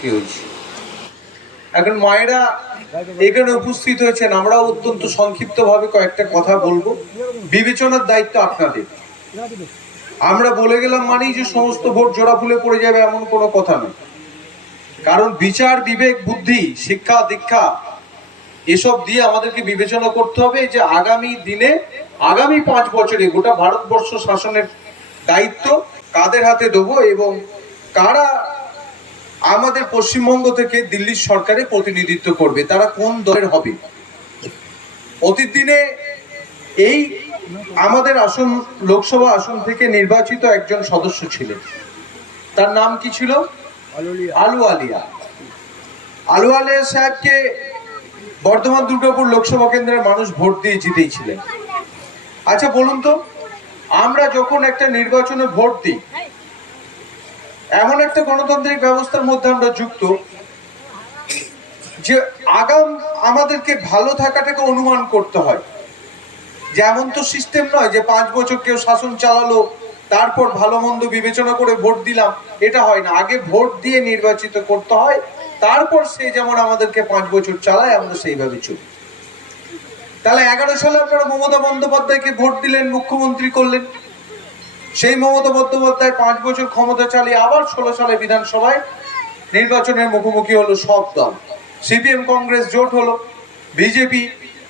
মুখোমুখি হয়েছি। এখন মায়েরা এখানে উপস্থিত হয়েছেন, আমরা অত্যন্ত সংক্ষিপ্তভাবে কয়েকটা কথা বলবো। বিবেচনার দায়িত্ব আপনাদের। আমরা বলে গেলাম মানেই যে সমস্ত ভোট জোড়া ফুলে পড়ে যাবে এমন কোনো কথা নয়। কারণ বিচার, বিবেক, বুদ্ধি, শিক্ষা, দীক্ষা এসব দিয়ে আমাদেরকে বিবেচনা করতে হবে যে আগামী দিনে, আগামী 5 বছরে গোটা ভারতবর্ষ শাসনের দায়িত্ব কাদের হাতে দেবো এবং কারা আমাদের পশ্চিমবঙ্গ থেকে দিল্লির সরকারে প্রতিনিধিত্ব করবে, তারা কোন দলের হবে। অতীত দিনে এই আমাদের আসন, লোকসভা আসন থেকে নির্বাচিত একজন সদস্য ছিলেন, তার নাম কি ছিল? আলুওয়ালিয়া। আলুওয়ালিয়া সাহেবকে বর্ধমান দুর্গাপুর লোকসভা কেন্দ্রের মানুষ ভোট দিয়ে জিতেইছিলেন। আচ্ছা বলুন তো, আমরা যখন একটা নির্বাচনে ভোট দিই, এমন একটা গণতান্ত্রিক ব্যবস্থার মধ্যে আমরা যুক্ত যে আমাদেরকে ভালো থাকাটাকে অনুমান করতে হয়। যেমন তো সিস্টেম নয় যে 5 বছর কেউ শাসন চালালো তারপর ভালো মন্দ বিবেচনা করে ভোট দিলাম, এটা হয় না। আগে ভোট দিয়ে নির্বাচিত করতে হয়, তারপর সে যেমন আমাদেরকে 5 বছর চালায় আমরা সেইভাবে চলি। তাহলে 11 সালে আপনারা মমতা বন্দ্যোপাধ্যায়কে ভোট দিলেন, মুখ্যমন্ত্রী করলেন। সেই মমতা বন্দ্যোপাধ্যায় 5 বছর ক্ষমতা চালিয়ে আবার 16 সালে বিধানসভায় নির্বাচনের মুখোমুখি হলো সব দল। সিপিএম কংগ্রেস জোট হলো, বিজেপি,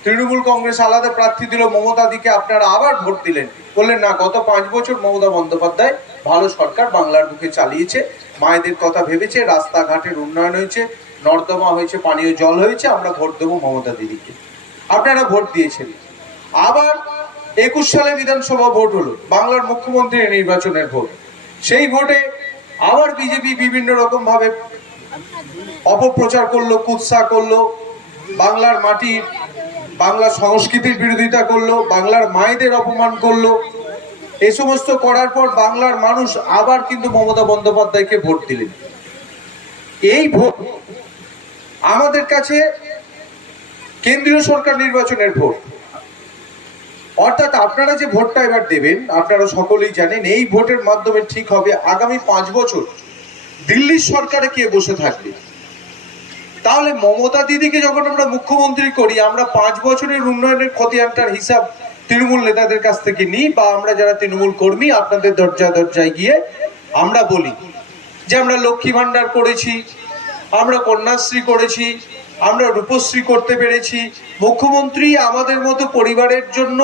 তৃণমূল কংগ্রেস আলাদা প্রার্থী দিল, মমতা দিকে আপনারা আবার ভোট দিলেন। বললেন না, গত 5 বছর মমতা বন্দ্যোপাধ্যায় ভালো সরকার বাংলার বুকে চালিয়েছে, মায়েদের কথা ভেবেছে, রাস্তাঘাটের উন্নয়ন হয়েছে, নর্দমা হয়েছে, পানীয় জল হয়েছে, আমরা ভোট দেবো মমতা দিদিকে। আপনারা ভোট দিয়েছেন। আবার 21 সালে বিধানসভা ভোট হলো, বাংলার মুখ্যমন্ত্রীর নির্বাচনের ভোট। সেই ভোটে আবার বিজেপি বিভিন্ন রকম ভাবে অপপ্রচার করলো, কুৎসা করলো, বাংলার মাটির, বাংলা সংস্কৃতির বিরোধিতা করলো, বাংলার মায়েদের অপমান করলো। এই সমস্ত করার পর বাংলার মানুষ আবার কিন্তু মমতা বন্দ্যোপাধ্যায়কে ভোট দিলেন। এই ভোট আমাদের কাছে কেন্দ্রীয় সরকার নির্বাচনের ভোট। অর্থাৎ আপনারা যে ভোটটা এবার দেবেন, আপনারা সকলেই জানেন এই ভোটের মাধ্যমে ঠিক হবে আগামী 5 বছর দিল্লির সরকারে কে বসে থাকবে। তাহলে মমতা দিদিকে যখন আমরা মুখ্যমন্ত্রী করি, আমরা 5 বছরের উন্নয়নের খতিয়ানটার হিসাব তৃণমূল নেতাদের কাছ থেকে নিই, বা আমরা যারা তৃণমূল কর্মী আপনাদের দরজায় দরজায় গিয়ে আমরা বলি যে আমরা লক্ষ্মী ভান্ডার করেছি, আমরা কন্যাশ্রী করেছি, আমরা রূপশ্রী করতে পেরেছি। মুখ্যমন্ত্রী আমাদের মতো পরিবারের জন্য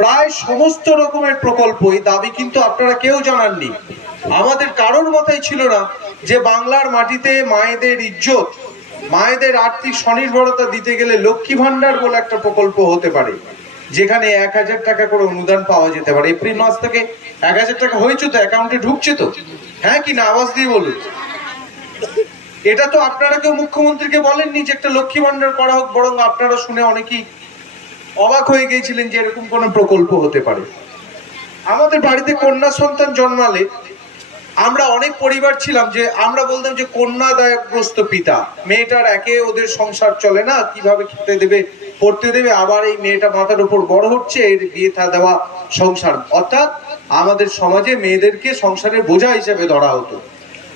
প্রায় সমস্ত রকমের প্রকল্প, এই দাবি কিন্তু আপনারা কেউ জানাননি। আমাদের কারোর মাথায় ছিল না যে বাংলার মাটিতে মায়েদের ইজ্জত, মায়েদের আর্থিক স্বনির্ভরতা দিতে গেলে লক্ষ্মী ভান্ডার বলে একটা প্রকল্প হতে পারে, যেখানে 1000 টাকা করে অনুদান পাওয়া যেতে পারে। এপ্রিল মাস থেকে 1000 টাকা হয়েছে তো, অ্যাকাউন্টে ঢুকছে তো, হ্যাঁ কি না? আওয়াজ দিয়ে বলুন। এটা তো আপনারা কেউ মুখ্যমন্ত্রীকে বলেননি যে একটা লক্ষ্মী ভান্ডার করা হোক, বরং আপনারা শুনে অনেকেই অবাক হয়ে গিয়েছিলেন যে এরকম কোন প্রকল্প হতে পারে। আমাদের বাড়িতে কন্যা সন্তান জন্মালে আমরা অনেক পরিবার ছিলাম যে আমরা বলতাম যে কন্যাদায়গ্রস্ত পিতা, মেয়েটার একে ওদের সংসার চলে না, কিভাবে খেতে দেবে, পড়তে দেবে, আবার এই মেয়েটা মাথার উপর বড় হচ্ছে, এর বিয়ে থা দেওয়া সংসার। অর্থাৎ আমাদের সমাজে মেয়েদেরকে সংসারের বোঝা হিসেবে ধরা হতো।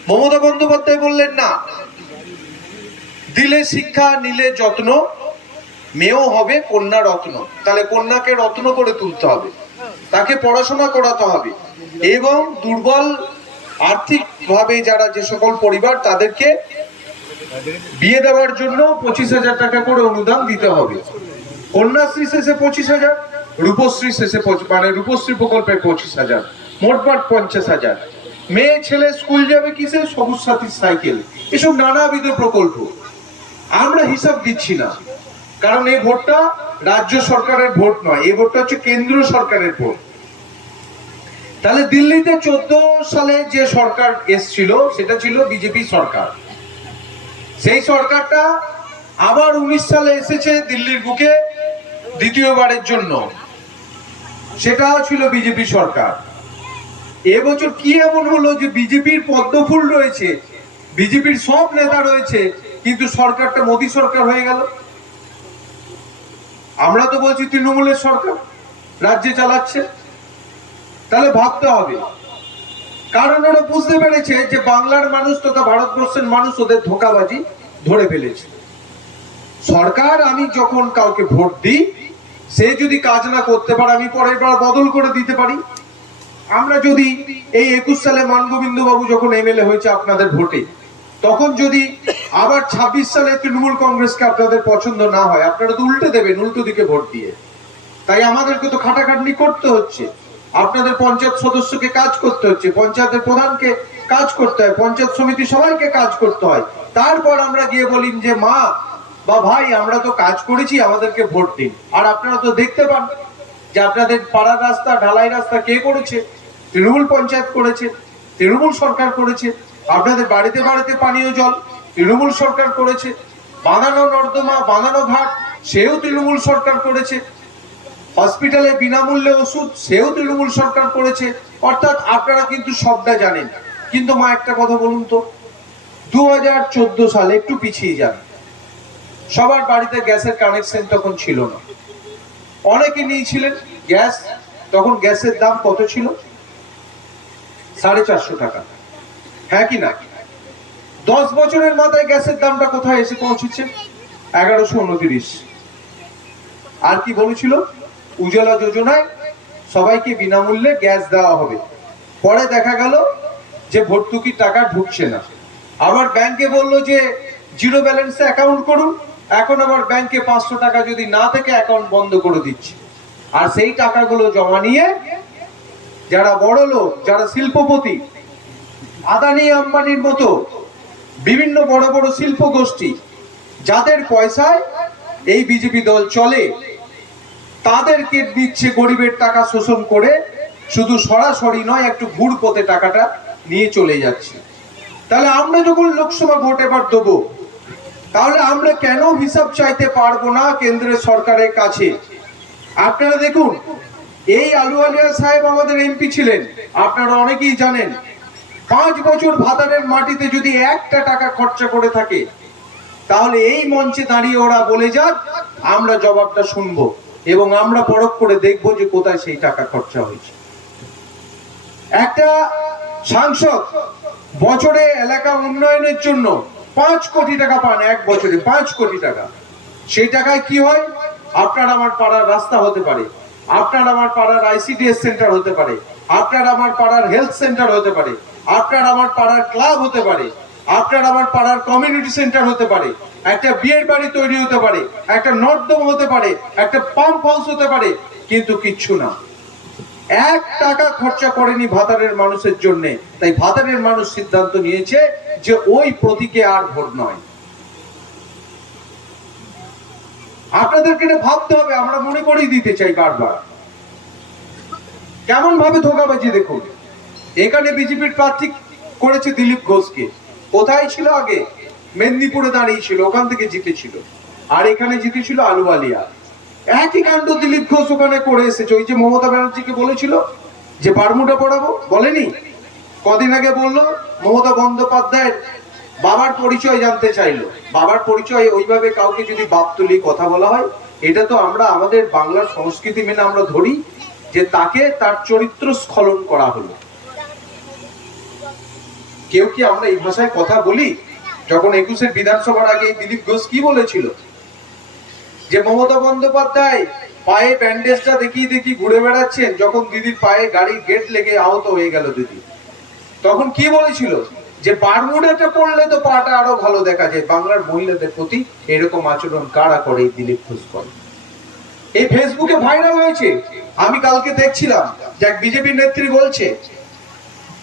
মমতা বন্দ্যোপাধ্যায় বললেন না, দিলে শিক্ষা, নিলে যত্ন, মেয়েও হবে কন্যা রত্ন। তাহলে কন্যাকে রত্ন করে তুলতে হবে, তাকে পড়াশোনা করাতে হবে, এবং দুর্বল আর্থিক ভাবে যারা যে সকল পরিবার তাদেরকে বিয়ে দেওয়ার জন্য 25,000 টাকা করে অনুদান দিতে হবে। কন্যাশ্রী শেষে 25,000, রূপশ্রী শেষে মানে রূপশ্রী প্রকল্পে 25,000, মোটমাট 50,000। মেয়ে ছেলে স্কুল যাবে কিসে? সবুজ সাথী সাইকেল, এসব নানাবিধ প্রকল্প। আমরা হিসাব দিচ্ছি না, কারণ এই ভোটটা রাজ্য সরকারের ভোট নয়, এই ভোটটা হচ্ছে কেন্দ্রীয় সরকারের ভোট। তাহলে দিল্লিতে 14 সালে যে সরকার এসছিল সেটা ছিল বিজেপি সরকার। সেই সরকারটা আবার 19 সালে এসেছে দিল্লির বুকে দ্বিতীয়বারের জন্য, সেটাও ছিল বিজেপি সরকার। এবছর কি এমন হলো যে বিজেপির পদ্মফুল রয়েছে, বিজেপির সব নেতা রয়েছে, কিন্তু সরকারটা মোদী সরকার হয়ে গেল? আমরা তো বলছি তৃণমূলের সরকার রাজ্যে চালাচ্ছে। তাহলে ভাবতে হবে, কারণ ওরা বুঝতে পেরেছে যে বাংলার মানুষ তথা ভারতবর্ষের মানুষ ওদের ধোঁকাবাজি ধরে ফেলেছে। সরকার আমি যখন কাউকে ভোট দিই, সে যদি কাজ না করতে পারে আমি পরের বার বদল করে দিতে পারি। আমরা যদি এই 21 সালে মানগোবিন্দ বাবু যখন এমএলএ হয়েছে আপনাদের ভোটে, তখন যদি আবার 26 সালে তৃণমূল কংগ্রেসকে আপনাদের পছন্দ না হয়, আপনারা তো উল্টে দেবেন, উল্টো দিকে ভোট দিয়ে। তাই আমাদেরকে তো খাটাখাটনি করতে হচ্ছে, আপনাদের পঞ্চায়েত সদস্যকে কাজ করতে হচ্ছে, পঞ্চায়েতের প্রধানকে কাজ করতে হয়, পঞ্চায়েত সমিতি সবাইকে কাজ করতে হয়। তারপর আমরা গিয়ে বলি যে মা বা ভাই আমরা তো কাজ করেছি, আমাদেরকে ভোট দিন। আর আপনারা তো দেখতে পান যে আপনাদের পাড়ার রাস্তা, ঢালাই রাস্তা কে করেছে? তৃণমূল পঞ্চায়েত করেছে, তৃণমূল সরকার করেছে। আপনাদের বাড়িতে বাড়িতে পানীয় জল তৃণমূল সরকার করেছে, বাঁধানো নর্দমা, বাঁধানো ঘাট সেও তৃণমূল সরকার করেছে, হসপিটালে বিনামূল্যে ওষুধ সেও তৃণমূল সরকার করেছে। অর্থাৎ আপনারা কিন্তু সবটা জানেন। কিন্তু মা একটা কথা বলুন তো, 2014 সালে একটু পিছিয়ে যান, সবার বাড়িতে গ্যাসের কানেকশন তখন ছিল না, অনেকে নিয়েছিলেন গ্যাস। তখন গ্যাসের দাম কত ছিল? 450 টাকা, হ্যাঁ কি না? 10 বছরের মাথায় গ্যাসের দামটা কোথায় এসে পৌঁছেছে? 1129। আর কি বলেছিল? উজ্জ্বলা যোজনায় সবাইকে বিনামূল্যে গ্যাস দেওয়া হবে। পরে দেখা গেল যে ভর্তুকির টাকা ঢুকছে না। আবার ব্যাংকে বললো যে জিরো ব্যালেন্সে অ্যাকাউন্ট করুন, এখন আবার ব্যাংকে 500 টাকা যদি না থেকে অ্যাকাউন্ট বন্ধ করে দিচ্ছে। আর সেই টাকাগুলো জমা নিয়ে যারা বড় লোক, যারা শিল্পপতি, আদানি আম্বানির মতো বিভিন্ন বড় বড় শিল্প গোষ্ঠী, যাদের পয়সায় এই বিজেপি দল চলে, তাদেরকে দিচ্ছে গরিবের টাকা শোষণ করে। শুধু সরাসরি নয়, একটু ঘুর পথে টাকাটা নিয়ে চলে যাচ্ছে। তাহলে আমরা যখন লোকসভা ভোট এবার দেবো, তাহলে আমরা কেন হিসাব চাইতে পারবো না কেন্দ্রের সরকারের কাছে? আপনারা দেখুন, এই আলুওয়ালিয়া সাহেব আমাদের এমপি ছিলেন, আপনারা অনেকেই জানেন। 5 বছর ভাতারের মাটিতে যদি একটা টাকা খরচা করে থাকে, তাহলে এই মঞ্চে দাঁড়িয়ে ওরা বলে যাক, আমরা জবাবটা শুনবো এবং আমরা পরখ করে দেখবো যে কোথায় সেই টাকা খরচা হয়েছে। একটা সাংসদ বছরে এলাকা উন্নয়নের জন্য 5 কোটি টাকা পান, এক বছরে 5 কোটি টাকা। সেই টাকায় কি হয়? আপনার আমার পাড়ার রাস্তা হতে পারে, আপনার আমার পাড়ার আইসিডিএস সেন্টার হতে পারে, আপনার আমার পাড়ার হেলথ সেন্টার হতে পারে, আপনার আমার পাড়ার ক্লাব হতে পারে, আপনার আমার পাড়ার কমিউনিটি সেন্টার হতে পারে, একটা বিয়ের বাড়ি তৈরি হতে পারে, একটা নর্দমা হতে পারে, একটা পাম্প হাউস হতে পারে। কিন্তু কিচ্ছু না, 1 টাকা খরচা করেনি ভাতারের মানুষের জন্য। তাই ভাতারের মানুষ সিদ্ধান্ত নিয়েছে যে ওই প্রতীকে আর ভোট নয়। আপনাদেরকে এটা ভাবতে হবে। আমরা মনে করিয়ে দিতে চাই বারবার, কেমন ভাবে ধোঁকাবাজি। দেখুন, এখানে বিজেপির প্রার্থী করেছে দিলীপ ঘোষকে। কোথায় ছিল আগে? মেদিনীপুরে দাঁড়িয়েছিল, ওখান থেকে জিতেছিল। আর এখানে জিতেছিল আলুওয়ালিয়া। একই কাণ্ড দিলীপ ঘোষ ওখানে করে এসেছে। ওই যে মমতা ব্যানার্জিকে বলেছিল যে বারমুডা পড়াবো, বলেনি? কদিন আগে বললো মমতা বন্দ্যোপাধ্যায়ের বাবার পরিচয় জানতে চাইলো। বাবার পরিচয় ওইভাবে কাউকে যদি বাপ তুলি কথা বলা হয়, এটা তো আমরা আমাদের বাংলার সংস্কৃতি মেনে আমরা ধরি যে তাকে তার চরিত্র স্খলন করা হলো। কেউ কি আমরা এই ভাষায় কথা বলি? যখন 21-এর বিধানসভার আগে দিলীপ ঘোষ কি বলেছিল যে মমতা বন্দ্যোপাধ্যায় পায়ে ব্যান্ডেজটা দেখিয়ে দেখিয়ে ঘুরে বেড়াচ্ছেন, যখন দিদির পায়ে গাড়ির গেট লেগে আহত হয়ে গেল দিদি, তখন কি বলেছিল যে বারমুডাটা পড়লে তো পাটা আরো ভালো দেখা যায়। বাংলার মহিলাদের প্রতি এরকম আচরণ কারা করে? দিলীপ ঘোষ করে। এই ফেসবুকে ভাইরাল হয়েছে। আমি কালকে দেখছিলাম যে এক বিজেপি নেত্রী বলছে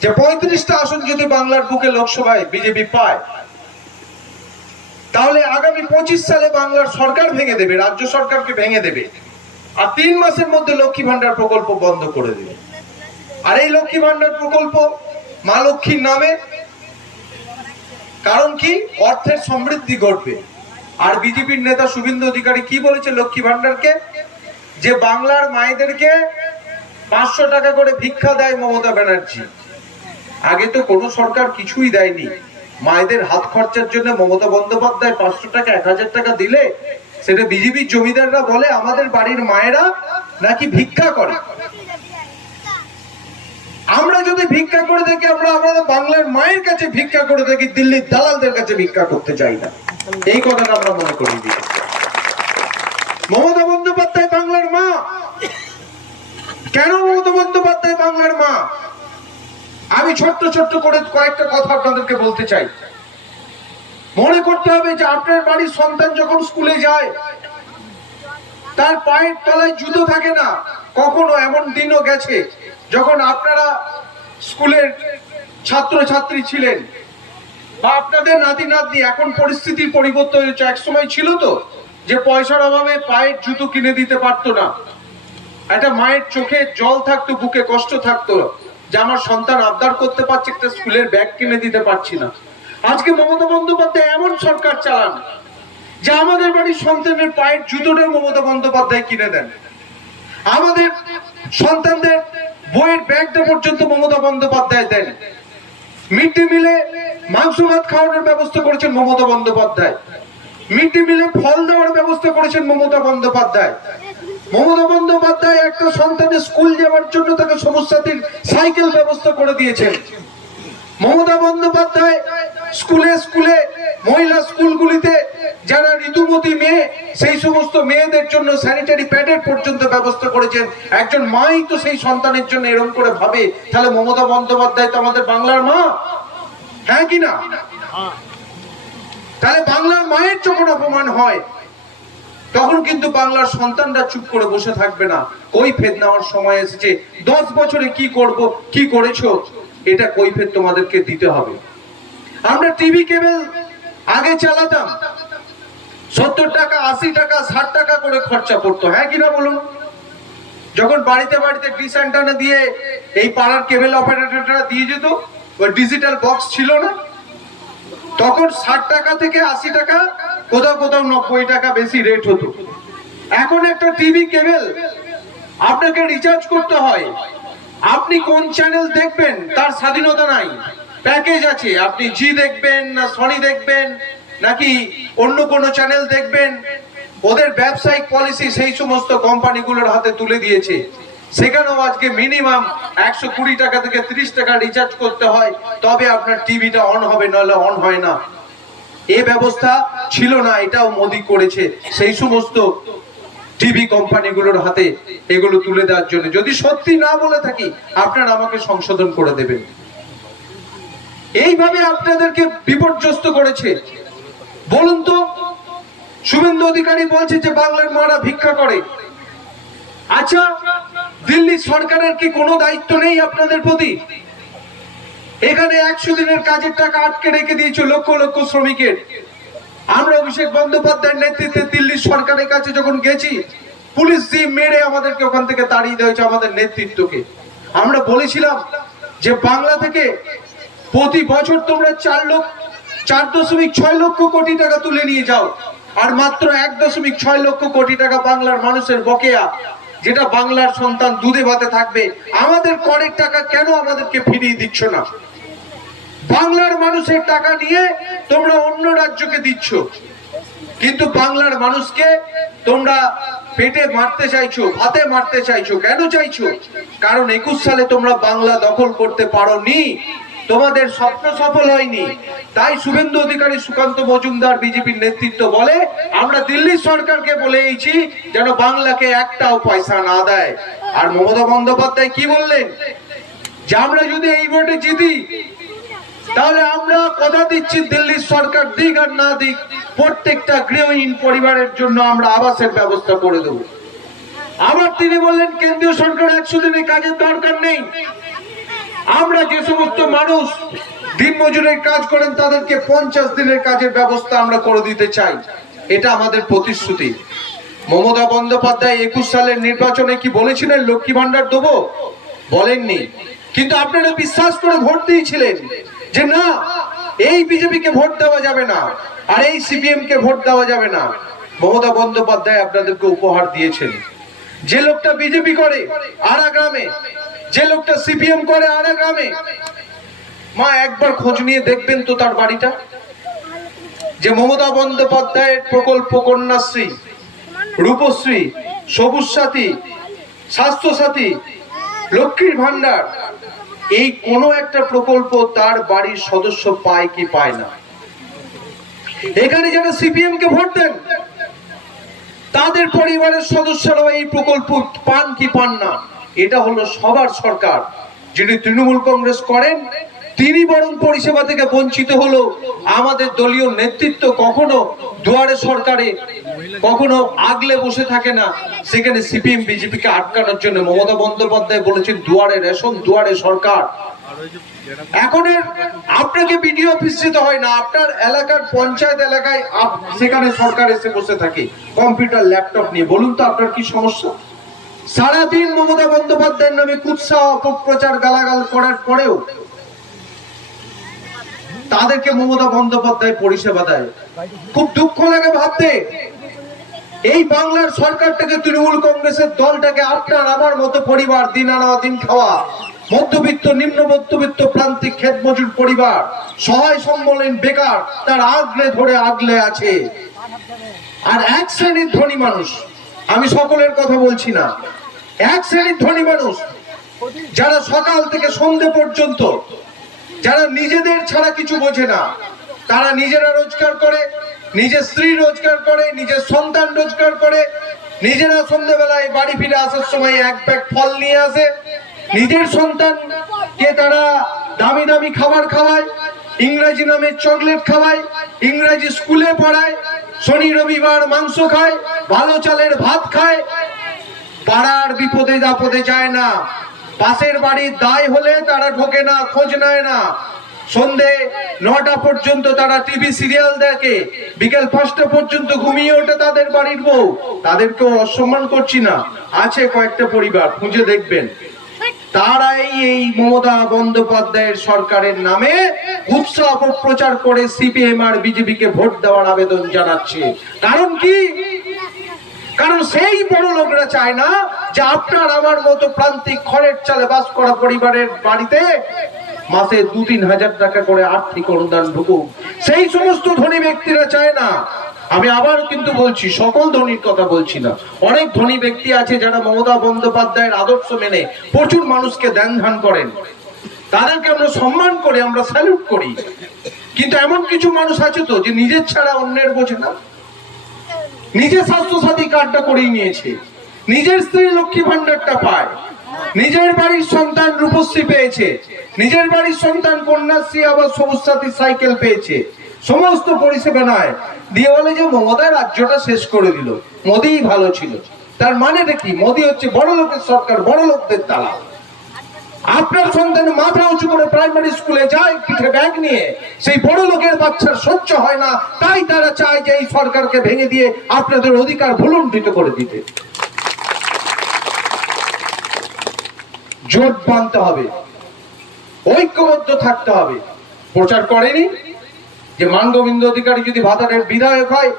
যে 35টা আসন যদি বাংলার বুকে লোকসভায় বিজেপি পায়, তাহলে আগামী 25 সালে বাংলার সরকার ভেঙে দেবে, রাজ্য সরকারকে ভেঙে দেবে, আর 3 মাসের মধ্যে লক্ষ্মী ভান্ডার প্রকল্প বন্ধ করে দেবে। আর এই লক্ষ্মী ভান্ডার প্রকল্প মা লক্ষ্মীর নামে, কারণ কি? অর্থের সমৃদ্ধি ঘটবে। আর বিজেপির নেতা শুভেন্দু অধিকারী কি বলেছে লক্ষ্মী ভান্ডারকে? যে বাংলার মায়েদেরকে 500 টাকা করে ভিক্ষা দেয় মমতা ব্যানার্জি। আগে তো কোনো সরকার কিছুই দেয়নি। মায়েদের হাত খরচার জন্য মমতা বন্দ্যোপাধ্যায় 500 টাকা 1000 টাকা দিলে সেটা বিজেপির জমিদাররা বলে আমাদের বাড়ির মায়েরা নাকি ভিক্ষা করে। আমরা যদি ভিক্ষা করে থাকি, আমরা আমাদের বাংলার মায়ের কাছে ভিক্ষা করে থাকি, দিল্লির দালালদের কাছে ভিক্ষা করতে চাই না। এই কথাটা আমরা মনে করি দিই। মমতা বন্দ্যোপাধ্যায় বাংলার মা। কেন মমতা বন্দ্যোপাধ্যায় বাংলার মা? আমি ছোট্ট ছোট্ট করে কয়েকটা কথা আপনাদেরকে বলতে চাই। মনে করতে হবে যে আপনার বাড়ির সন্তান যখন স্কুলে যায়, তার পায়ের তলায় জুতো থাকে না। কখনো এমন দিনও গেছে যখন আপনারা স্কুলের ছাত্রছাত্রী ছিলেন, বা আপনাদের নাতি নাতনি, এখন পরিস্থিতির পরিবর্তন হয়েছে। এক সময় ছিল তো যে পয়সার অভাবে পায়ের জুতো কিনে দিতে পারতো না। একটা মায়ের চোখে জল থাকতো, বুকে কষ্ট থাকতো যে আমার সন্তান আবদার করতে পারছে, একটা স্কুলের ব্যাগ কিনে দিতে পারছি না। আজকে মমতা বন্দ্যোপাধ্যায় এমন সরকার চালান যে আমাদের বাড়ির সন্তানের পায়ের জুতোটা মমতা বন্দ্যোপাধ্যায় কিনে দেন। আমাদের সন্তানদের বইয়ের ব্যাগটা পর্যন্ত মমতা বন্দ্যোপাধ্যায় দেন। মিড ডে মিলে মাংস ভাত খাওয়ানোর ব্যবস্থা করেছেন মমতা বন্দ্যোপাধ্যায়। মিড ডে মিলে ফল দেওয়ার ব্যবস্থা করেছেন মমতা বন্দ্যোপাধ্যায়। মমতা বন্দ্যোপাধ্যায় একটা সন্তানের স্কুল যাওয়ার জন্য তাকে সমস্যাতির সাইকেল ব্যবস্থা করে দিয়েছেন। মমতা বন্দ্যোপাধ্যায় স্কুলে স্কুলে মহিলা স্কুলগুলিতে যারা ঋতুমতী মেয়ে, সেই সমস্ত মেয়েদের জন্য স্যানিটারি প্যাডের পর্যন্ত ব্যবস্থা করেছেন। একজন মাই তো সেই সন্তানের জন্য এরকম করে ভাবে, তাহলে মমতা বন্দ্যোপাধ্যায় তো আমাদের বাংলার মা, হ্যাঁ কি না? তাহলে বাংলার মায়ের যখন অপমান হয়, তখন কিন্তু বাংলার সন্তানরা চুপ করে বসে থাকবে না। কৈফিয়ত নেওয়ার সময় এসেছে। 10 বছরে কি করব, কি করেছো, এটা কৈফিয়ত তোমাদেরকে দিতে হবে। আমরা টিভি কেবল আগে চালাতাম, 70 টাকা, 80 টাকা, 60 টাকা করে খরচা পড়তো, হ্যাঁ কিনা বলুন? যখন বাড়িতে বাড়িতে ডিশ অ্যান্টেনা দিয়ে এই পাড়ার কেবল অপারেটররা দিয়ে যেত, ওই ডিজিটাল বক্স ছিল না, তখন 60 টাকা থেকে 80 টাকা, কোথাও কোথাও 90 টাকা বেশি রেট হতো। এখন একটা টিভি কেবল আপনাকে রিচার্জ করতে হয়। আপনি কোন চ্যানেল দেখবেন তার স্বাধীনতা নাই, প্যাকেজ আছে। আপনি জি দেখবেন না সনি দেখবেন নাকি অন্য কোনো চ্যানেল দেখবেন, ওদের ব্যবসায়িক পলিসি সেই সমস্ত কোম্পানিগুলোর হাতে তুলে দিয়েছে। সেখানেও আজকে মিনিমাম 120 টাকা থেকে 30 টাকা রিচার্জ করতে হয়, তবে আপনার টিভিটা অন হবে, নাহলে অন হয় না। এই ব্যবস্থা ছিল না, এটাও মোদি করেছে সেই সমস্ত টিভি কোম্পানিগুলোর হাতে এগুলো তুলে দেওয়ার জন্য। যদি সত্যি না বলে থাকি, আপনারা আমাকে সংশোধন করে দেবেন। এইভাবে আপনাদেরকে বিপর্যস্ত করেছে। বলুন তো, শুভেন্দু অধিকারী বলছে যে বাংলার মারা ভিক্ষা করে। আচ্ছা, দিল্লি সরকারের কি কোনো দায়িত্ব নেই আপনাদের প্রতি? এখানে 100 দিনের কাজের টাকা আটকে রেখে দিয়েছে লক্ষ লক্ষ শ্রমিকের। আমরা অভিষেক বন্দ্যোপাধ্যায়ের নেতৃত্বে দিল্লি সরকারের কাছে যখন গেছি, পুলিশ দিয়ে মেরে আমাদেরকে ওখান থেকে তাড়িয়ে দেওয়া হয়েছে, আমাদের নেতৃত্বকে। আমরা বলেছিলাম যে বাংলা থেকে প্রতি বছর তোমরা 4.6 লক্ষ কোটি টাকা তুলে নিয়ে যাও, আর মাত্র 1.6 লক্ষ কোটি টাকা বাংলার মানুষের বকেয়া, যেটা বাংলার সন্তান দুধে ভাতে থাকবে। আমাদের করের টাকা কেন আমাদেরকে ফিরিয়ে দিচ্ছ না? বাংলার মানুষের টাকা নিয়ে তোমরা অন্য রাজ্যকে দিচ্ছ, কিন্তু বাংলার মানুষকে তোমরা পেটে মারতে চাইছো, ভাতে মারতে চাইছো। কেন চাইছো? কারণ 21 সালে তোমরা বাংলা দখল করতে পারোনি, তোমাদের স্বপ্ন সফল হয়নি। তাই শুভেন্দু অধিকারী, সুকান্ত মজুমদার, বিজেপির নেতৃত্ব বলে আমরা দিল্লি সরকারকে বলেছি যেন বাংলাকে একটাও পয়সা না দেয়। আর মমতা বন্দ্যোপাধ্যায় কি বললেন? যে আমরা যদি এই ভোটে জিতি, তাহলে আমরা কথা দিচ্ছি দিল্লির সরকার দিক আর না দিক, প্রত্যেকটা গৃহহীন পরিবারের জন্য আমরা আবাসের ব্যবস্থা করে দেব। আবার তিনি বললেন কেন্দ্রীয় সরকার 100 দিনের কাজের দরকার নেই, আমরা যে সমস্ত মানুষ দিনমজুরের কাজ করেন তাদেরকে 50 দিনের কাজের ব্যবস্থা আমরা করে দিতে চাই। এটা আমাদের প্রতিশ্রুতি। মমতা বন্দ্যোপাধ্যায় 21 সালের নির্বাচনে কি বলেছিলেন লক্ষ্মী ভান্ডার দেবো? বলেননি, কিন্তু আপনারা বিশ্বাস করে ভোট দিয়েছিলেন যে না, এই বিজেপিকে ভোট দেওয়া যাবে না, আর এই সিপিএম কে ভোট দেওয়া যাবে না। মমতা বন্দ্যোপাধ্যায় আপনাদেরকে উপহার দিয়েছেন। যে লোকটা বিজেপি করে আড়া গ্রামে, যে লোকটা সিপিএম করে আড়া গ্রামে, মা একবার খোঁজ নিয়ে দেখবেন তো তার বাড়িটা। যে মমতা বন্দ্যোপাধ্যায়ের প্রকল্প কন্যাশ্রী, রূপশ্রী, সবুজ সাথী, স্বাস্থ্য সাথী, লক্ষ্মীর ভান্ডার, এই কোনো একটা প্রকল্প তার বাড়ির সদস্য পায় কি পায় না। এখানে যারা সিপিএম কে ভোট দেন তাদের পরিবারের সদস্যরাও এই প্রকল্প পান কি পান না। এটা হলো সবার সরকার। যিনি তৃণমূল কংগ্রেস করেন তিনি বরং পরিষেবা থেকে বঞ্চিত হলো। আমাদের দলীয় নেতৃত্ব কখনো দুয়ারে সরকারে কখনো আগলে বসে থাকে না। সেখানে সিপিএম বিজেপিকে আটকানোর জন্য মমতা বন্দ্যোপাধ্যায় বলেছেন দুয়ারে রেশন, দুয়ারে সরকার। এখন আপনাকে বিডিও অফিস যেতে হয় না, আপনার এলাকার পঞ্চায়েত এলাকায় সেখানে সরকার এসে বসে থাকে কম্পিউটার ল্যাপটপ নিয়ে। বলুন তো আপনার কি সমস্যা? সারাদিন মমতা বন্দ্যোপাধ্যায়ের নামে কুৎসা অপপ্রচার গালাগাল করার পরেও তাদেরকে মমতা বন্দ্যোপাধ্যায় পরিষেবা দেয়। খুব দুঃখ লাগে ভাবতে এই বাংলার সরকারটাকে, তৃণমূল কংগ্রেসের দলটাকে আপনার আমার মতো পরিবার, দিন আনা দিন খাওয়া মধ্যবিত্ত, নিম্ন মধ্যবিত্ত, প্রান্তিক ক্ষেত মজুর পরিবার, সহায় সম্বলহীন বেকার তার আগলে ধরে আগলে আছে। আর এক শ্রেণীর ধনী মানুষ, আমি সকলের কথা বলছি না, এক শ্রেণীর ধনী মানুষ যারা সকাল থেকে সন্ধ্যে পর্যন্ত, যারা নিজেদের ছাড়া কিছু বোঝে না, তারা নিজেরা রোজগার করে, নিজের স্ত্রী রোজগার করে, নিজের সন্তান রোজগার করে, নিজেরা সন্ধ্যেবেলায় বাড়ি ফিরে আসার সময় এক ব্যাগ ফল নিয়ে আসে, নিজের সন্তানকে তারা দামি দামি খাবার খাওয়ায়, ইংরেজি নামে চকলেট খাওয়ায়, ইংরেজি স্কুলে পড়ায়, শনি রবিবার মাংস খায়, ভালো চালের ভাত খায়, পাড়ার বিপদে আপদে যায় না, পাশের বাড়ির দায় হলে তারা ঢোকে না, খোঁজ নেয় না, সন্ধে 9টা পর্যন্ত তারা টিভি সিরিয়াল দেখে, বিকেল 5টা পর্যন্ত ঘুমিয়ে ওঠে তাদের বাড়ির বউ। তাদেরকেও অসম্মান করছি না, আছে কয়েকটা পরিবার, খুঁজে দেখবেন, তারাই এই মমতা বন্দ্যোপাধ্যায়ের সরকারের নামে কুৎসা অপপ্রচার করে সিপিএম আর বিজেপিকে ভোট দেওয়ার আবেদন জানাচ্ছে। কারণ কি? কারণ সেই বড় লোকরা চায় না যে আপনার আমার মতো প্রান্তিক খড়ের চালে বাস করা পরিবারের বাড়িতে মাসে 2-3 হাজার টাকা করে আর্থিক অনুদান ঢুকুক। সেই সমস্ত ধনী ব্যক্তিরা চায় না। আমি আবার কিন্তু বলছি, সকল ধনীর কথা বলছি না, অনেক ধনী ব্যক্তি আছে যারা মমতা বন্দ্যোপাধ্যায়ের আদর্শ মেনে প্রচুর মানুষকে দেন ধান করেন, তাদেরকে আমরা সম্মান করি, আমরা স্যালুট করি। কিন্তু এমন কিছু মানুষ আছে তো যে নিজের ছাড়া অন্যের বোঝে না, নিজের স্বাস্থ্যসাথী কার্ডটা করেই নিয়েছে, নিজের স্ত্রী লক্ষ্মী ভান্ডারটা পায়, নিজের বাড়ির সন্তান রূপশ্রী পেয়েছে, নিজের বাড়ির সন্তান কন্যাশ্রী আবার সবুজ সাথী সাইকেল পেয়েছে, সমস্ত পরিষেবা নয়, দিয়ে বলে যে মমতা রাজ্যটা শেষ করে দিল, মোদিই ভালো ছিল। তার মানেটা কি? মোদি হচ্ছে বড় লোকের সরকার, বড় লোকদের তালা। আপনার সন্তান মাথা উঁচু করে প্রাইমারি স্কুলে যায় পিঠে ব্যাগ নিয়ে, সেই বড় লোকের বাচ্চার সহ্য হয় না, তাই তারা চায় যে এই সরকারকে ভেঙে দিয়ে আপনাদের অধিকার ভুলুণ্ঠিত করে দিতে। জোট বাঁধতে হবে, ঐক্যবদ্ধ থাকতে হবে। প্রচার করেনি যে মানগোবিন্দ অধিকারী যদি ভাতারের বিধায়ক হয়,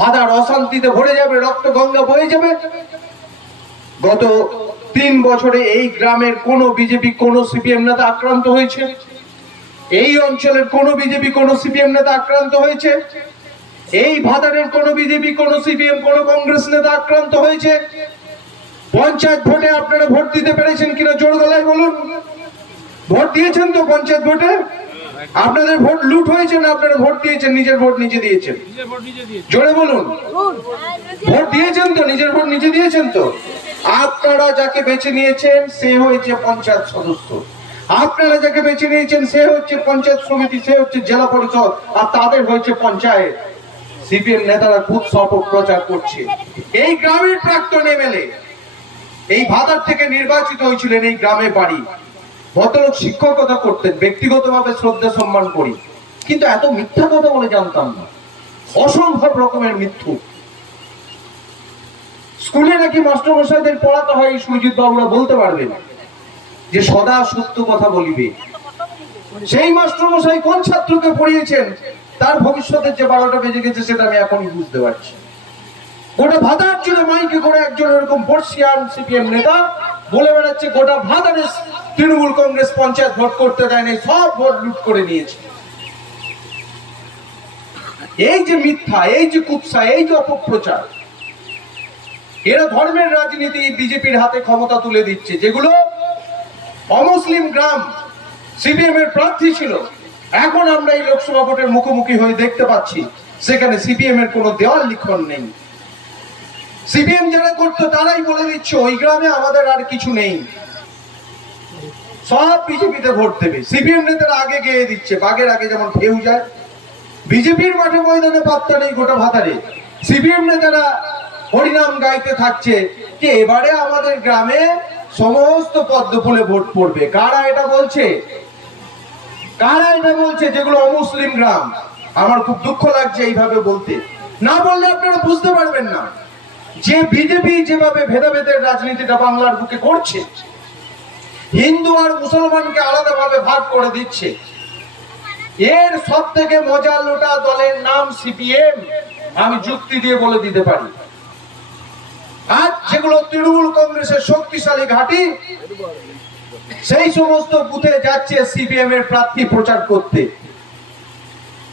ভাতার অশান্তিতে ভরে যাবে, রক্ত গঙ্গা বয়ে যাবে। গত 3 বছরে এই গ্রামের কোন বিজেপি, কোন সিপিএম নেতা আক্রান্ত হয়েছে? এই অঞ্চলের কোন বিজেপি, কোন সিপিএম নেতা আক্রান্ত হয়েছে? এই ভাতারের কোন বিজেপি, কোন সিপিএম, কোন কংগ্রেস নেতা আক্রান্ত হয়েছে? পঞ্চায়েত ভোটে আপনারা ভোট দিতে পেরেছেন কিনা জোর গলায় বলুন। ভোট দিয়েছেন তো পঞ্চায়েত ভোটে? আপনাদের ভোট লুট হয়েছে না আপনারা ভোট দিয়েছেন, নিজের ভোট নিজে দিয়েছেন? জোরে বলুন। ভোট দিয়েছেন তো, নিজের ভোট নিজে দিয়েছেন তো? আপনারা যাকে বেছে নিয়েছেন সে হয়েছে পঞ্চায়েত সদস্য, আপনারা যাকে বেছে নিয়েছেন সে হচ্ছে পঞ্চায়েত সমিতি, সে হচ্ছে জেলা পরিষদ, আর তাদের হয়েছে পঞ্চায়েত। সিপিএম নেতারা খুব অপপ্রচার করছে। এই গ্রামের প্রাক্তন এমএলএ এই ভাতার থেকে নির্বাচিত হয়েছিলেন, এই গ্রামে বাড়ি, ভদ্রলোক শিক্ষকতা করতেন, ব্যক্তিগতভাবে শ্রদ্ধা সম্মান করি, কিন্তু এত মিথ্যা কথা বলে জানতাম না, অসম্ভব রকমের মিথ্যু। স্কুলে নাকি মাস্টারমশাইদের পড়াতে হয়, সুজিত বাবুরা বলতে পারবেন যে সদা সত্য কথা বলিবে। সেই মাস্টারমশাই কোন ছাত্রকে পড়িয়েছেন তার ভবিষ্যতের যে 12টা বেজে গেছে সেটা আমি এখনই বুঝতে পারছি। গোটা ভাতার জন্য মাইকে করে একজন এরকম বর্ষিয়ান সিপিএম নেতা বলে বেড়াচ্ছে গোটা ভাতারে তৃণমূল কংগ্রেস পঞ্চায়েত ভোট করতে দেয়নি, সব ভোট লুট করে নিয়েছে। এই যে মিথ্যা, এই যে কুৎসা, এই যে অপপ্রচার, এরা ধর্মের রাজনীতি বিজেপির হাতে ক্ষমতা তুলে দিচ্ছে। যেগুলো অমুসলিম গ্রাম সিপিএম এর প্রার্থী ছিল। এখন আমরা এই লোকসভা ভোটের মুখোমুখি হয়ে দেখতে পাচ্ছি সেখানে সিপিএম এর কোনো দেওয়াল লিখন নেই। সিপিএম যারা করতো তারাই বলে দিচ্ছে ওই গ্রামে আমাদের আর কিছু নেই, সব বিজেপিতে ভোট দেবে। সিপিএম নেতারা আগে গিয়ে দিচ্ছে, বাঘের আগে যেমন ঢেউ যায়। বিজেপির মাঠে ময়দানে পাত্তা নেই গোটা ভাতারে। সিপিএম নেতারা হরিনাম গাইতে থাকছে যে এবারে আমাদের গ্রামে সমস্ত পদ্ম ফুলে ভোট পড়বে। কারা এটা বলছে? কারা এটা বলছে? যেগুলো অমুসলিম গ্রাম। আমার খুব দুঃখ লাগছে এইভাবে বলতে। না বললে আপনারা বুঝতে পারবেন না যে বিজেপি যেভাবে ভেদাভেদের রাজনীতিটা বাংলার বুকে করছে, হিন্দু আর মুসলমানকে আলাদাভাবে ভাগ করে দিচ্ছে, এর সব থেকে মজা লোটা দলের নাম সিপিএম। আমি যুক্তি দিয়ে বলে দিতে পারি। আর যেগুলো তৃণমূল কংগ্রেসের শক্তিশালী ঘাঁটি, সেই সমস্ত বুথে যাচ্ছে সিপিএম এর প্রার্থী প্রচার করতে।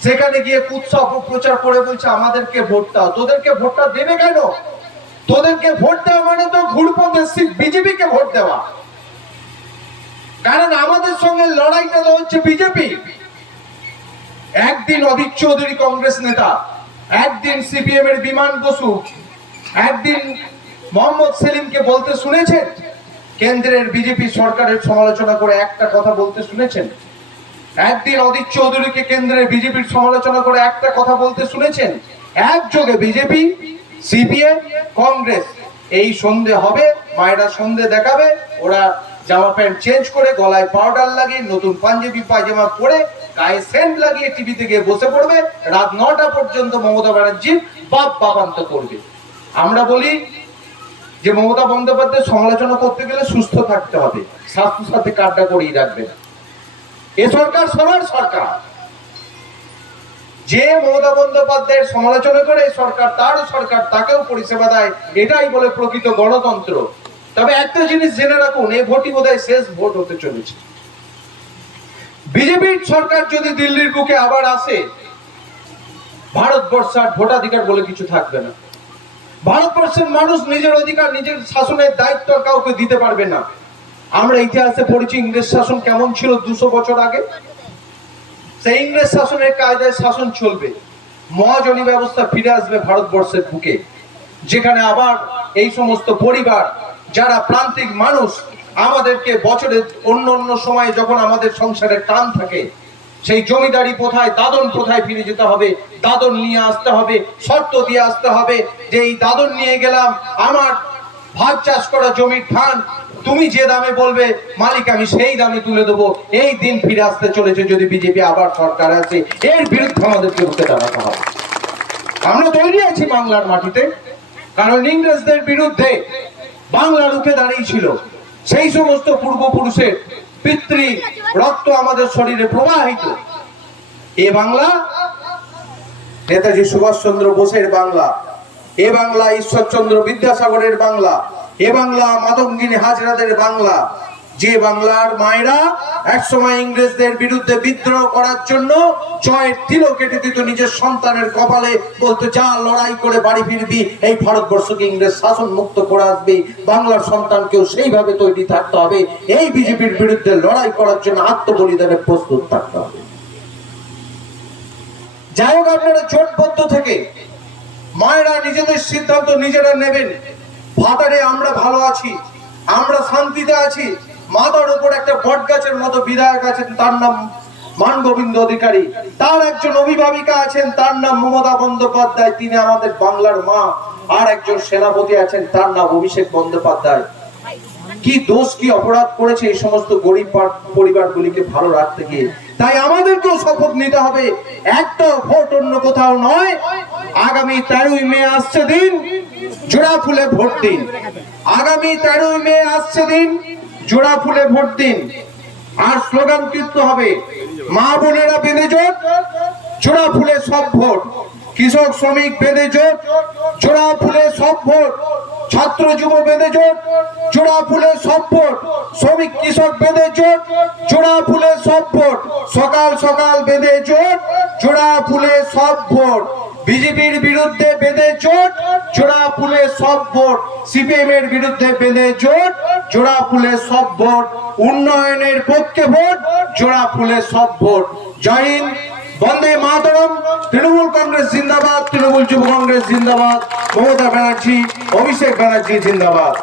সেখানে গিয়ে কুৎসা অপপ্রচার করে বলছে আমাদেরকে ভোট দাও। তোদেরকে ভোটটা দেবে কেন? তোদেরকে ভোট দেওয়া মানে তো ঘুরপথে বিজেপিকে ভোট দেওয়া। কারণ আমাদের সঙ্গে লড়াইটা তো হচ্ছে বিজেপি। একদিন অধীর চৌধুরী কংগ্রেস নেতা, একদিন সিপিএম এর বিমান বসু, একদিন মোহাম্মদ সেলিমকে বলতে শুনেছেন? কেন্দ্রের বিজেপি সরকারের সমালোচনা করে একটা কথা বলতে শুনেছেন? একদিন অধীর চৌধুরীকে কেন্দ্রের বিজেপির সমালোচনা করে একটা কথা বলতে শুনেছেন? একযোগে বিজেপি, সিপিএম, কংগ্রেস এই সন্ধে হবে, মায়েরা সন্ধে দেখাবে, ওরা জামা প্যান্ট চেঞ্জ করে, গলায় পাউডার লাগিয়ে, নতুন পাঞ্জাবি পায়জামা পরে, গায়ে সেন্ট লাগিয়ে টিভিতে গিয়ে বসে পড়বে। রাত 9টা পর্যন্ত মমতা ব্যানার্জি বাপ বাপান্ত করবে। আমরা বলি যে মমতা বন্দ্যোপাধ্যায় সমালোচনা করতে গেলে সুস্থ থাকতে হবে, স্বাস্থ্যের সাথে কাটটা করেই রাখবে। এ সরকার সবার সরকার। যে মমতা বন্দ্যোপাধ্যায়ের সমালোচনা করে সরকার তারও সরকার, তাকেও পরিষেবা দেয়, এটাই বলে প্রকৃত গণতন্ত্র। তবে একটা জিনিস জেনে রাখুন, এই ভোটই বোধহয় শেষ ভোট হতে চলেছে। বিজেপির সরকার যদি দিল্লির বুকে আবার আসে, ভারতবর্ষ আর ভোটাধিকার বলে কিছু থাকবে না। ভারতবর্ষের মানুষ নিজের অধিকার, নিজের শাসনের দায়িত্ব কাউকে দিতে পারবে না। আমরা ইতিহাসে পড়েছি ইংরেজ শাসন কেমন ছিল 200 বছর আগে। সেই ইংরেজ শাসনের কায়দায় শাসন চলবে। মহাজনী ব্যবস্থা ফিরে আসবে ভারতবর্ষের বুকে, যেখানে আবার এই সমস্ত পরিবার যারা প্রান্তিক মানুষ, আমাদেরকে বছরের অন্য অন্য সময় যখন আমাদের সংসারের টান থাকে, সেই জমিদারি প্রথায়, দাদন প্রথায় ফিরে যেতে হবে। দাদন নিয়ে আসতে হবে, শর্ত দিয়ে আসতে হবে যে এই দাদন নিয়ে গেলাম, আমার ভাগ চাষ করা জমির ধান তুমি যে দামে বলবে মালিক, আমি সেই দামে তুলে দেবো। এই দিন ফিরে আসতে চলেছে যদি বিজেপি আবার সরকার আসে। এর বিরুদ্ধে আমাদেরকে রুখে দাঁড়াতে হবে। আমরা তৈরি আছি বাংলার মাটিতে, কারণ ইংরেজদের বিরুদ্ধে বাংলা রুখে দাঁড়িয়েছিল। সেই সমস্ত পূর্বপুরুষের পিতৃ রক্ত আমাদের শরীরে প্রবাহিত। এ বাংলা নেতাজি সুভাষচন্দ্র বোসের বাংলা, এ বাংলা ঈশ্বরচন্দ্র বিদ্যাসাগরের বাংলা, এ বাংলা মাতঙ্গিনী হাজরাদের বাংলা। যে বাংলার মায়েরা একসময় ইংরেজদের বিরুদ্ধে বিদ্রোহ করার জন্য জয়ের তিলক কেটে দিত নিজের সন্তানের কপালে, বলতো যা লড়াই করে বাড়ি ফিরবি, এই ভারতবর্ষকে ইংরেজ শাসন মুক্ত করে আসবি। বাংলার সন্তানকেও সেইভাবে তৈরি থাকতে হবে, এই বিজেপির বিরুদ্ধে লড়াই করার জন্য আত্মবলিদানের প্রস্তুত থাকতে হবে। যাই হোক, আপনারা জোটবদ্ধ থেকে মায়েরা নিজেদের সিদ্ধান্ত নিজেরা নেবেন। ভাতারে আমরা ভালো আছি, আমরা শান্তিতে আছি। মাথার উপর একটা বট গাছের মতো বিধায়ক আছেন, তার নাম মান গোবিন্দ অধিকারী। তার একজন অভিভাবিকা আছেন, তার নাম মমতা বন্দ্যোপাধ্যায়, তিনি আমাদের বাংলার মা। আর একজন সেনাপতি আছেন, তার নাম অভিষেক বন্দ্যোপাধ্যায়। কি দোষ, কি অপরাধ করেছে এই সমস্ত গরিব পরিবারগুলিকে ভালো রাখতে গিয়ে? তাই আমাদেরকেও শপথ নিতে হবে, একটা ভোট অন্য কোথাও নয়। আগামী 13ই মে আসছে দিন, জোড়া ফুলে ভোট দিন। আগামী 13ই মে আসছে দিন, জোড়া ফুলে ভোট দিন। আর স্লোগান কীর্তন হবে, মা বোনেরা বেঁধে জোট, জোড়া ফুলে সব ভোট। কৃষক শ্রমিক বেঁধে জোট, জোড়া ফুলে সব ভোট। ছাত্র যুব বেঁধে জোট, জোড়া ফুলে সব ভোট। শ্রমিক কৃষক বেঁধে জোট, জোড়া ফুলে সব ভোট। সকাল সকাল বেঁধে জোট, জোড়া ফুলে সব ভোট। বিজেপির বিরুদ্ধে বেঁধে জোট, জোড়া ফুলে সব ভোট। সিপিএম এর বিরুদ্ধে বেঁধে জোট, জোড়া ফুলে সব ভোট। উন্নয়নের পক্ষে ভোট, জোড়া ফুলে সব ভোট। জয় হিন্দ, বন্দে মাতরম। তৃণমূল কংগ্রেস জিন্দাবাদ, তৃণমূল যুব কংগ্রেস জিন্দাবাদ, মমতা ব্যানার্জি, অভিষেক ব্যানার্জি জিন্দাবাদ।